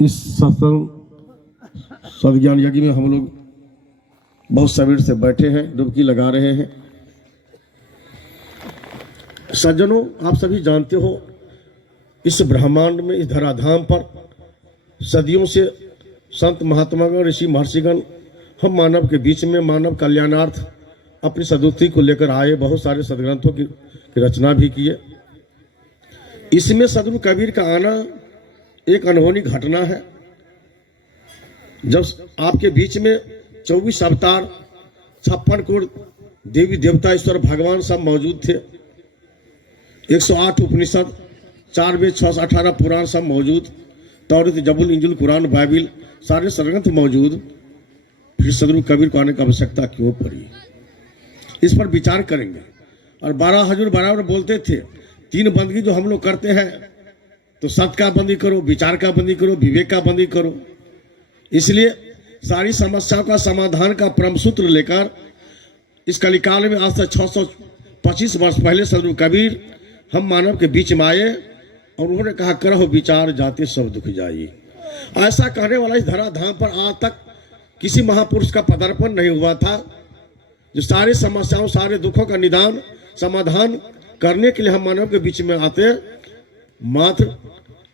इस सत्संग सद्ज्ञान यज्ञ में हम लोग बहुत सवेर से बैठे हैं, डुबकी लगा रहे हैं। सज्जनों, आप सभी जानते हो इस ब्रह्मांड में, इस धराधाम पर सदियों से संत महात्मागण, ऋषि महर्षिगण हम मानव के बीच में मानव कल्याणार्थ अपनी सदुक्ति को लेकर आए। बहुत सारे सदग्रंथों की रचना भी किए। इसमें सदगुरु कबीर का आना एक अनहोनी घटना है। जब आपके बीच में 24 अवतार, 56 करोड़ देवी देवता, ईश्वर भगवान सब मौजूद थे, 108 उपनिषद, 4 वेद, 6 से 18 पुराण सब मौजूद, तौरात, जबूर, इंजील, कुरान, बाइबिल सारे सदग्रंथ मौजूद, फिर सदगुरु कबीर को आने की आवश्यकता क्यों पड़ी? इस पर विचार करेंगे। और 12 हजूर बराबर बोलते थे, 3 बंदगी जो हम लोग करते हैं तो सत्य का बंदी करो, विचार का बंदी करो, विवेक का बंदी करो। इसलिए सारी समस्याओं का समाधान का परम सूत्र लेकर इस कलिकाल में आज से 625 वर्ष पहले सदगुरु कबीर हम मानव के बीच में आए और उन्होंने कहा, करहो विचार जाते सब दुख जाई। ऐसा कहने वाला इस धराधाम पर आज तक किसी महापुरुष का पदार्पण नहीं हुआ था, जो सारी समस्याओं, सारे दुखों का निदान, समाधान करने के लिए हम मानव के बीच में आते। मात्र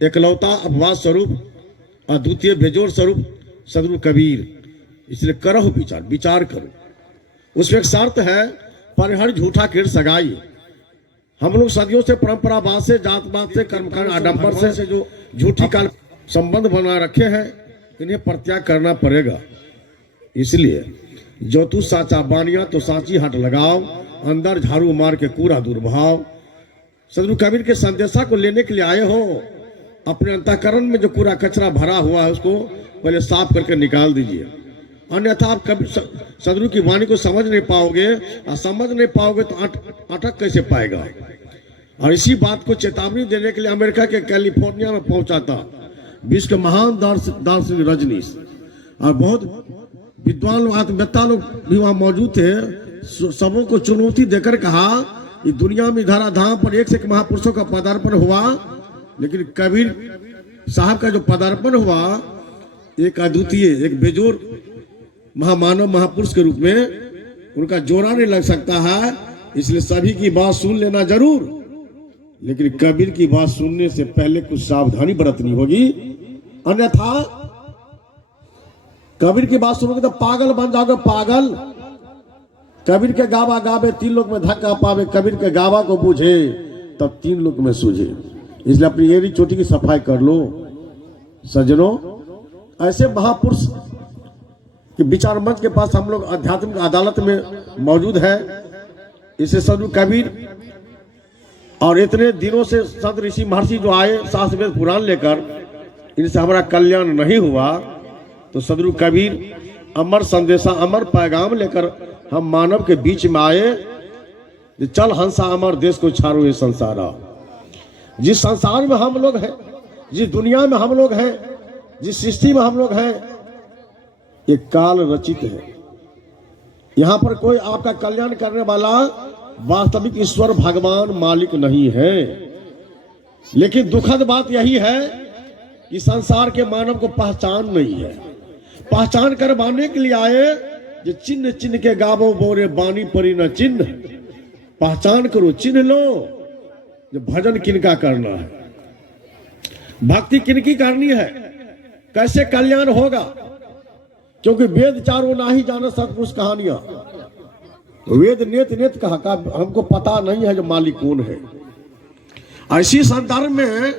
एकलौता अपवाद स्वरूप, अद्वितीय बेजोड़ स्वरूप सदगुरु कबीर। इसलिए करहो विचार, विचार करो। उसमें एक शर्त है, परिहर झूठा कीड़ सगाई। हम लोग सदियों से परंपरावाद से, जातवाद से, कर्मकांड, आडंबर से जो झूठी काल संबंध बना रखे हैं, इन्हें परित्याग करना पड़ेगा। इसलिए जो तू साचा बानिया तो साची हट लगाओ, अंदर झाड़ू मार के कूड़ा दुर्भाव। सदगुरु कबीर के संदेशा को लेने के लिए आए हो, अपने अंतःकरण में जो कूड़ा कचरा भरा हुआ है उसको पहले साफ करके निकाल दीजिए, अन्यथा आप कभी सदगुरु की वाणी को समझ नहीं पाओगे। और समझ नहीं पाओगे तो अटक कैसे पाएगा? और इसी बात को चेतावनी देने के लिए अमेरिका के कैलिफोर्निया में पहुंचा था विश्व के महान दार्शनिक रजनीश, और बहुत विद्वान आत्मवेत्ता लोग भी वहां मौजूद थे। सबों को चुनौती देकर कहा, इस दुनिया में धराधाम पर एक से एक महापुरुषों का पदार्पण हुआ, लेकिन कबीर साहब का जो पदार्पण हुआ, एक अद्वितीय, एक बेजोड़ महामानव, महापुरुष के रूप में उनका जोड़ा नहीं लग सकता है। इसलिए सभी की बात सुन लेना जरूर, लेकिन कबीर की बात सुनने से पहले कुछ सावधानी बरतनी होगी, अन्यथा कबीर की बात सुनोगे तो पागल बन जाओगे, पागल। कबीर के गावा गावे 3 लोग में धक्का पावे, कबीर के गावा को बूझे तब 3 लोग में सूझे। इसलिए अपनी एड़ी चोटी की सफाई कर लो। सज्जनों, ऐसे महापुरुष के विचार मंच के पास हम लोग आध्यात्मिक अदालत में मौजूद है। इसे सदगुरु कबीर और इतने दिनों से संत ऋषि महर्षि जो आए शास्त्र वेद पुराण लेकर, इनसे हमारा कल्याण नहीं हुआ, तो सदगुरु कबीर अमर संदेशा, अमर पैगाम लेकर हम मानव के बीच में आए। चल हंसा अमर देश को छाड़ो ये संसारा। जिस संसार में हम लोग हैं, जिस दुनिया में हम लोग हैं, जिस सृष्टि में हम लोग हैं, ये काल रचित है। यहां पर कोई आपका कल्याण करने वाला वास्तविक ईश्वर भगवान मालिक नहीं है। लेकिन दुखद बात यही है कि संसार के मानव को पहचान नहीं है। पहचान करवाने के लिए आए, जो चिन्ह चिन्ह के गावो बोरे बानी परी न चिन्ह। पहचान करो, चिन्ह लो, जो भजन किनका करना है, भक्ति किनकी करनी है, कैसे कल्याण होगा। क्योंकि वेद चारों ना ही जाने सतपुरुष कहानियां, वेद नेत नेत कहा का हमको पता नहीं है जो मालिक कौन है। ऐसी संदर्भ में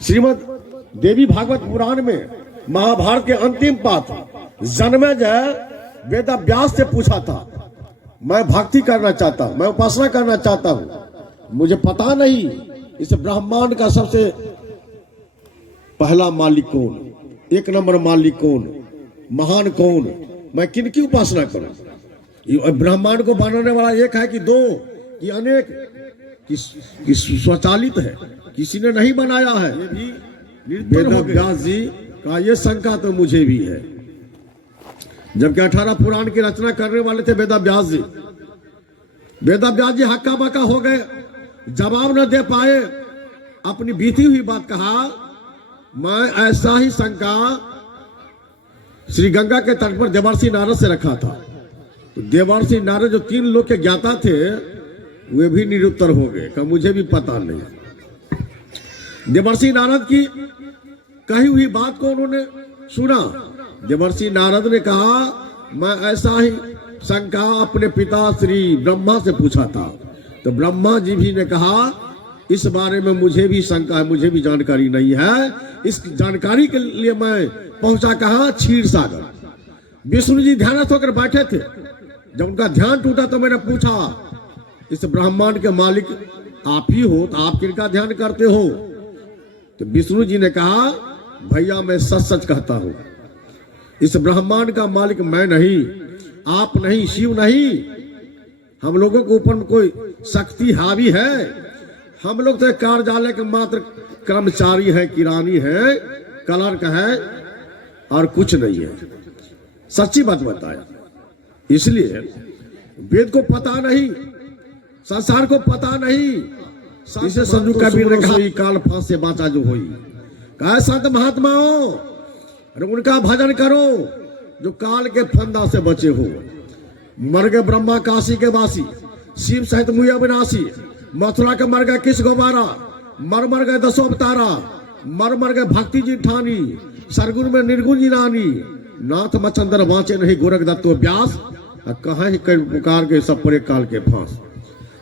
श्रीमद देवी भागवत पुराण में महाभारत के अंतिम पात्र जन्मेजय वेद व्यास से पूछा था, मैं भक्ति करना चाहता हूं, मैं उपासना करना चाहता हूं, मुझे पता नहीं इस ब्रह्मांड का सबसे पहला मालिक कौन, 1 नंबर मालिक कौन, महान कौन, मैं किनकी उपासना करूं। ब्रह्मांड को बनाने वाला एक है कि 2 कि अनेक, कि स्वचालित है, किसी ने नहीं बनाया है। ये भी वेद व्यास जी का ये शंका तो मुझे भी है। जबकि 18 पुराण की रचना करने वाले थे वेद व्यास जी। वेद व्यास जी हक्का बक्का हो गए, जवाब न दे पाए, अपनी बीती हुई बात कहा मैं ऐसा ही शंका श्री गंगा के तट पर देवर्षि नारद से रखा था। तो देवर्षि नारद जो 3 लोग के ज्ञाता थे वे भी निरुत्तर हो गए कि मुझे भी पता नहीं। देवर्षि नारद की कही हुई बात को उन्होंने सुना। देवर्षि नारद ने कहा मैं ऐसा ही शंका अपने पिता श्री ब्रह्मा से पूछा था। तो ब्रह्मा जी भी ने कहा इस बारे में मुझे भी शंका है, मुझे भी जानकारी नहीं है। इस जानकारी के लिए मैं पहुंचा कहा क्षीर सागर। विष्णु जी ध्यानस्थ होकर बैठे थे। जब उनका ध्यान टूटा तो मैंने पूछा इस ब्रह्मांड के मालिक आप ही हो तो आप किनका ध्यान करते हो? तो विष्णु जी ने कहा भैया मैं सच सच कहता हूं, इस ब्रह्मांड का मालिक मैं नहीं, आप नहीं, शिव नहीं। हम लोगों के ऊपर में कोई शक्ति हावी है? हम लोग तो कार्यालय के मात्र कर्मचारी है, किरानी है, क्लर्क है और कुछ नहीं है। सच्ची बात बताया। इसलिए वेद को पता नहीं, संसार को पता नहीं। इसे संजू कबीर ने कहा काल फांस से बाँचा जो होई। कहा संत महात्माओं उनका भजन करो जो काल के फंदा से बचे हो। मर गए ब्रह्मा काशी के वासी, शिव सहित मुया विनाशी, मथुरा के मर गए किस गोबारा, मर गए 10 अवतारा, मर गए भक्ति जी ठानी, सरगुण में निर्गुण जी नानी, नाथ मचंदर वांचे नहीं गोरख दत्तो व्यास, कहा ही कई पुकार के सब परे काल के फांस।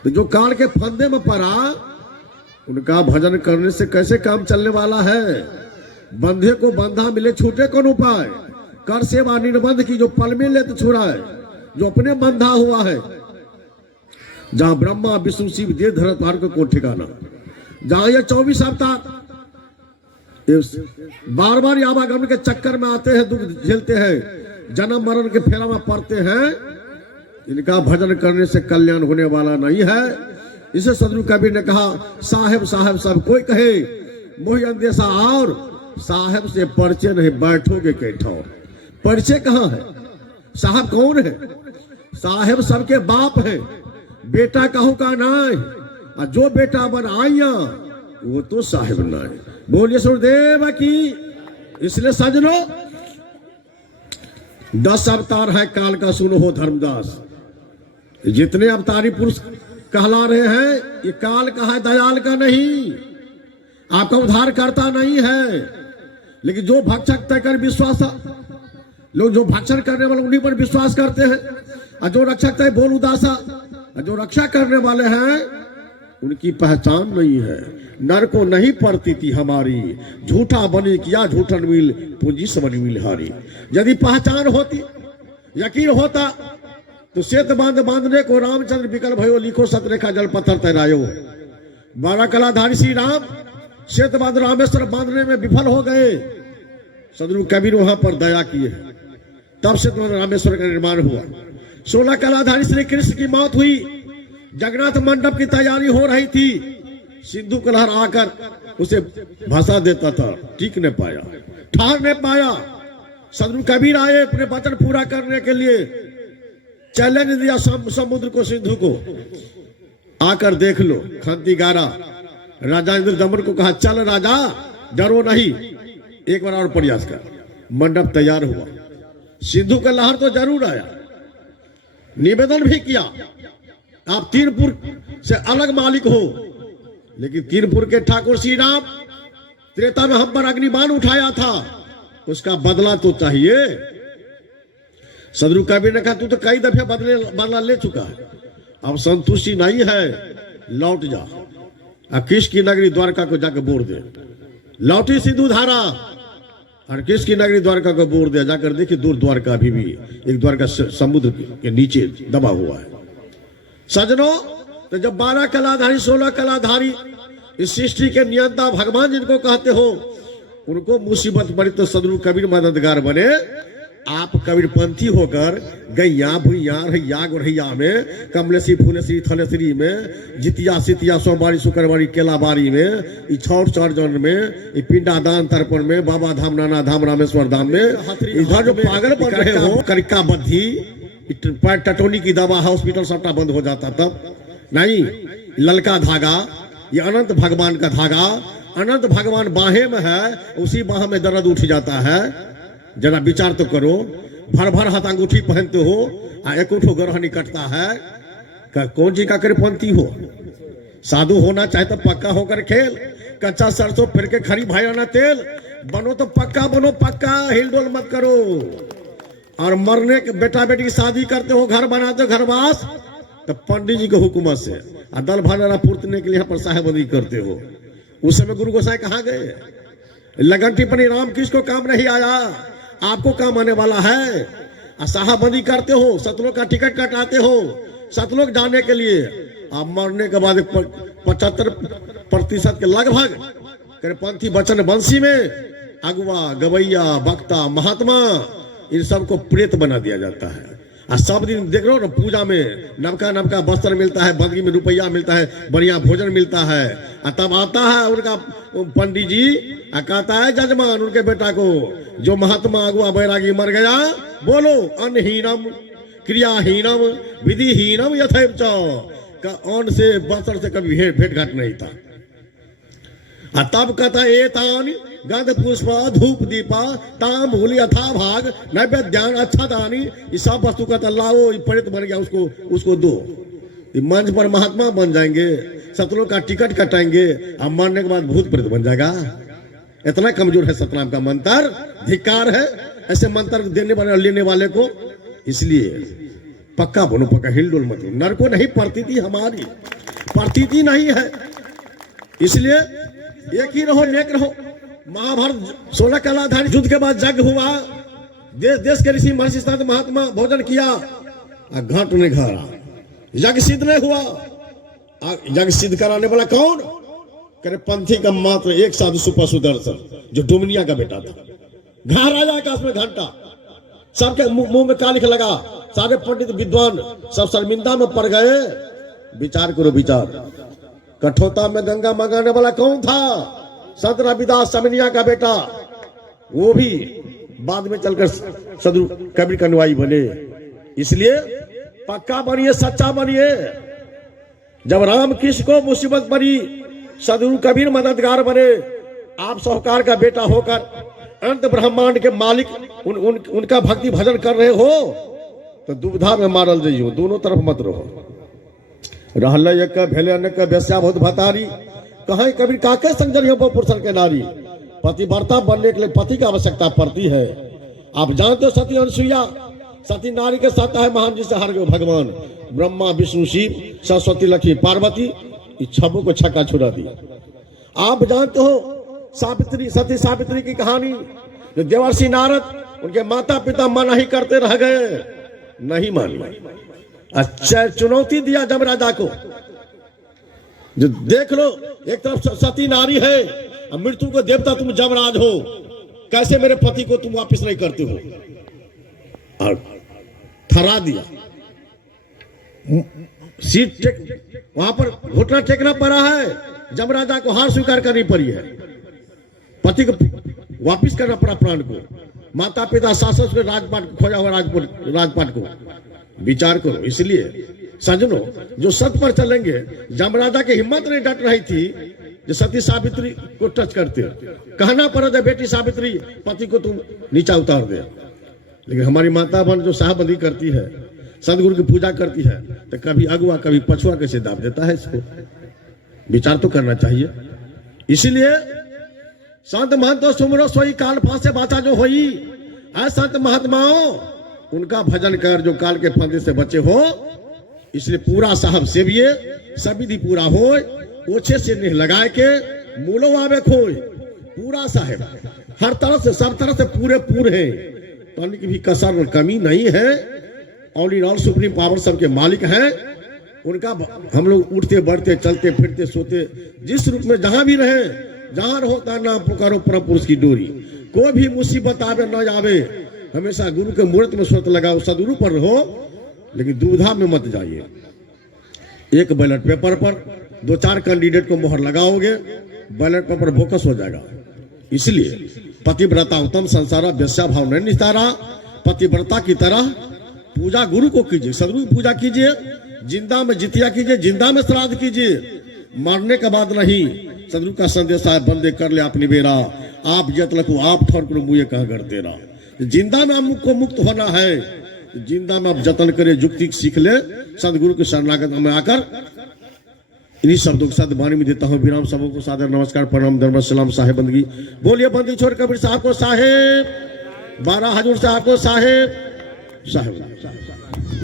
तो जो काल के फंदे में पड़ा उनका भजन करने से कैसे काम चलने वाला है? बंधे को बंधा मिले छूटे कौन उपाय, कर सेवा निर्बंध की जो पल में ले तो छुड़ाए, जो अपने बंधा हुआ है। जहां ब्रह्मा विष्णु शिव देव धरतार को ठिकाना, जहां ये 24 अवतार बार बार आवागमन के चक्कर में आते हैं, दुख झेलते हैं, जन्म मरण के फेरा में पड़ते हैं, इनका भजन करने से कल्याण होने वाला नहीं है। इसे सदगुरु कबीर ने कहा साहेब साहेब सब कोई कहे मोहि अंदेशा और साहेब से परिचय नहीं बैठोगे कैठा। परिचय कहाँ है? साहब कौन है? साहेब सबके बाप है, बेटा कहूं का नाय, और जो बेटा बन आइया वो तो साहेब नाय। बोलिए सुरदेव की। इसलिए सजनो 10 अवतार है काल का, सुनो हो धर्मदास। जितने अवतारी पुरुष कहला रहे हैं ये काल का है, दयाल का नहीं, आपका उद्धार करता नहीं है। लेकिन जो भक्षक तय कर विश्वास, लोग जो भक्षण करने वाले उन्हीं पर विश्वास करते हैं, और जो रक्षक तय बोल उदासा, और जो रक्षा करने वाले हैं उनकी पहचान नहीं है। नर को नहीं पड़ती थी हमारी, झूठा बनी किया झूठन मिल, पूंजी समझ मिल हारी। यदि पहचान होती, यकीन होता तो सेत बांध बांधने को रामचंद्र विकल भयो, लिखो सतरेखा जल पत्थर तैरायो। 12 कलाधारी श्री राम सेत बांध रामेश्वर बांधने में विफल हो गए। सदगुरु कबीर वहां पर दया किए, तब से रामेश्वर का निर्माण हुआ। 16 कलाधारी श्री कृष्ण की मौत हुई, जगन्नाथ मंडप की तैयारी हो रही थी, सिंधु का लहर आकर उसे भाषा देता था, टिक नहीं पाया, ठहर नहीं पाया। सदगुरु कबीर आए अपने वचन पूरा करने के लिए, चैलेंज दिया समुद्र को, सिंधु को, आकर देख लो। खंती गारा राजा इंद्र दमन को कहा चल राजा डरो नहीं, एक बार और प्रयास कर। मंडप तैयार हुआ, सिंधु का लहर तो जरूर आया। निवेदन भी किया आप तीनपुर से अलग मालिक हो, लेकिन तीनपुर के ठाकुर श्री राम त्रेता में हम पर अग्निबाण उठाया था, उसका बदला तो चाहिए। सदगुरु कबीर ने कहा तू तो कई दफे बदला ले चुका है, अब संतुष्टि नहीं है, लौट जा। किस की नगरी द्वारका को जाकर बोर दे। लौटी सिंधु धारा और किस की नगरी द्वारका को बोर दे, जाकर देखिए दूर द्वारका अभी भी एक द्वारका समुद्र के नीचे दबा हुआ है। सजनों, तो जब 12 कलाधारी 16 कलाधारी इस सृष्टि के नियंता भगवान जिनको कहते हो, उनको मुसीबत पड़ी तो सदगुरु कबीर मददगार बने। आप कबीरपंथी होकर गैया भुइया रैया गोरैया में, कमलेश्वरी फूलेश्वरी थलेश्वरी में, जितिया सितिया सोमवारी शुक्रवारी केलाबारी में, छठ चौरजन में, पिंडा दान तर्पण में, बाबा धाम नाना धाम रामेश्वर धाम में, इधर जो पागल बन रहे हो, करिका बद्धी पैर टटोनी की दवा, हॉस्पिटल सबका बंद हो जाता। तब नहीं, ललका धागा, ये अनंत भगवान का धागा अनंत भगवान बाहे में है, उसी बाह में दर्द उठ जाता है। जरा विचार तो करो, भर भर हाथ अंगूठी पहनते हो, एक उठो ग्रह निकटता है, कौन जी का करेपंथी हो? साधु होना चाहे तो पक्का होकर खेल, कच्चा सरसों फिर के खरी भाई आना तेल, बनो तो पक्का बनो, पक्का हिलडोल मत करो। और मरने के बेटा बेटी की शादी करते हो, घर बनाते हो, घरवास, तो पंडित जी के हुक्म से दल भाड़ा पूर्तने के लिए यहाँ पर साहेबंदी करते हो। उस समय गुरु गोसाई कहाँ गए? लगन टिप्पणी राम किसको काम नहीं आया, आपको काम आने वाला है। साहबंदी करते हो, सतलों का टिकट कटाते हो सतलोक जाने के लिए। आप मरने के बाद 75% के लगभग करेपंथी वचन वंशी में अगुआ, गवैया, वक्ता, महात्मा, इन सबको प्रेत बना दिया जाता है। और सब दिन देख लो ना, पूजा में नवका नवका वस्त्र मिलता है, बदगी में रुपया मिलता है, बढ़िया भोजन मिलता है। और तब आता है उनका पंडित जी कहता है जजमान उनके बेटा को, जो महात्मा अगुआ बैरागी मर गया, बोलो अनहीनम क्रियाहीनम विधिहीनम यथैव च, का अन्न से वस्त्र से कभी भेंट घाट नहीं था। तब कहता एतानि गंध पुष्प धूप दीपा तांबूल यथा भाग नैवेद्यान अच्छा दानी, ये सब वस्तु कहता लाओ, प्रेत बन गया, उसको दो। मंच पर महात्मा बन जाएंगे, सतलों का टिकट कटाएंगे, अब मरने के बाद भूत प्रेत बन जाएगा। इतना कमजोर है सतनाम का मंत्र, धिक्कार है ऐसे मंत्र देने वाले और लेने वाले को। इसलिए पक्का बनो, पक्का हिलडोल मत। नर को नहीं पड़ती थी, हमारी पड़ती नहीं है, इसलिए एक ही रहो, नेक रहो। महाभारत 16 कलाधारी युद्ध के बाद यज्ञ हुआ, देश देश के ऋषि महर्षि संत महात्मा भोजन किया, घाट ने घरा, यज्ञ सिद्ध नहीं हुआ। यज्ञ सिद्ध कराने वाला कौन? करेपंथी का मात्र एक साधु सुपर सुदर्शन, जो डुमनिया का बेटा था। घर राजा आकाश में घंटा, सबके मुंह में कालिख लगा, सारे पंडित विद्वान सब शर्मिंदा में पड़ गए। विचार करो, विचार। कठोता में गंगा मंगाने वाला कौन था? संत रविदास समनिया का बेटा, वो भी बाद में चलकर सदगुरु कबीर का अनुयायी बने। इसलिए पक्का बनिए, सच्चा बनिए। जब राम कृष्ण को मुसीबत पड़ी, सदगुरु कबीर मददगार बने। आप साहूकार का बेटा होकर अंत ब्रह्मांड के मालिक उनका भक्ति भजन कर रहे हो, तो दुविधा में मारल जाइयो, दोनों तरफ मत रहो। रहल एक भेले अनेक व्यस्या बहुत भतारी, कहीं कबीर काके संजरियों पर पुरुषन के नारी। पतिव्रता बनने के लिए पति की आवश्यकता पड़ती है। आप जानते हो सती अनुसुईया, सती नारी के साथ है महान जी से हार गए भगवान ब्रह्मा विष्णु शिव सरस्वती लक्ष्मी पार्वती, छबों को छक्का छुड़ा दिया। आप जानते हो सावित्री, सती सावित्री की कहानी, जो देवर्षि नारद उनके माता पिता मना ही करते रह गए, नहीं मान। अच्छा चुनौती दिया जमराजा को, जो देख लो एक तरफ सती नारी है, मृत्यु को देवता तुम जमराज हो, कैसे मेरे पति को तुम वापस नहीं करते हो? और ठहरा दिया, सीट वहां पर घुटना टेकना पड़ा है, जमराजा को हार स्वीकार करनी पड़ी है, पति को वापिस करना पड़ा प्राण को, माता पिता शासक के राजपाट खोजा हुआ राजपाट को। विचार करो। इसलिए सजनों, जो सत्य पर चलेंगे, जमराजा की हिम्मत नहीं डट रही थी जो सती सावित्री को टच करते, कहना पड़ा था बेटी सावित्री पति को तुम नीचा उतार दे। लेकिन हमारी माता बहन जो साहबंदी करती है, सदगुरु की पूजा करती है, तो कभी अगुआ कभी पछुआ कैसे दाब देता है इसको। विचार तो करना चाहिए। इसलिए संत महंतो सुमरो सोई काल फांसे बाचा जो होई, ऐ संत महात्माओं उनका भजन कर जो काल के फंदे से बचे हो। इसलिए पूरा साहब सेविये, सब विधि पूरा हो, ओछे से नहीं लगाए के मूलो आवे खोए। पूरा साहेब हर तरह से सब तरह से पूरे पूरे हैं, पानी की भी कसर और कमी नहीं है। All in all supreme power सबके मालिक हैं। उनका हम लोग उठते बढ़ते चलते फिरते सोते जिस रूप में जहां भी रहे, जहां रहो ता नाम पुकारो परम पुरुष की डोरी। कोई भी मुसीबत आवे न आवे, हमेशा गुरु के मूर्त में स्वत लगाओ, सदगुरु पर रहो, लेकिन दुविधा में मत जाइए। एक बैलेट पेपर पर 2-4 कैंडिडेट को मोहर लगाओगे, बैलेट पेपर बोकस हो जाएगा। इसलिए पतिव्रता उत्तम संसारा, व्यस्या भाव नहीं निस्तारा। पतिव्रता की तरह पूजा गुरु को कीजिए, सदगुरु की पूजा कीजिए, जिंदा में जितिया कीजिए, जिंदा में श्राद्ध कीजिए, मरने के बाद नहीं। सदगुरु का संदेश है, बंदे कर ले अपनी बेरा, आप जत लखो आप ठोर करो मुझे कहा कर तेरा। जिंदा में हमको मुक्त होना है, जिंदा में आप जतन करे, जुक्ति सीख ले, सदगुरु के शरणागत में आकर इन्हीं शब्दों के साथ वाणी में देता हूँ विराम। सबों को सादर नमस्कार, प्रणाम, धर्म सलाम, साहेब बंदगी। बोलिए बंदी छोड़ कबीर साहब को साहेब, 12 हजूर साहब को साहेब, साहेब।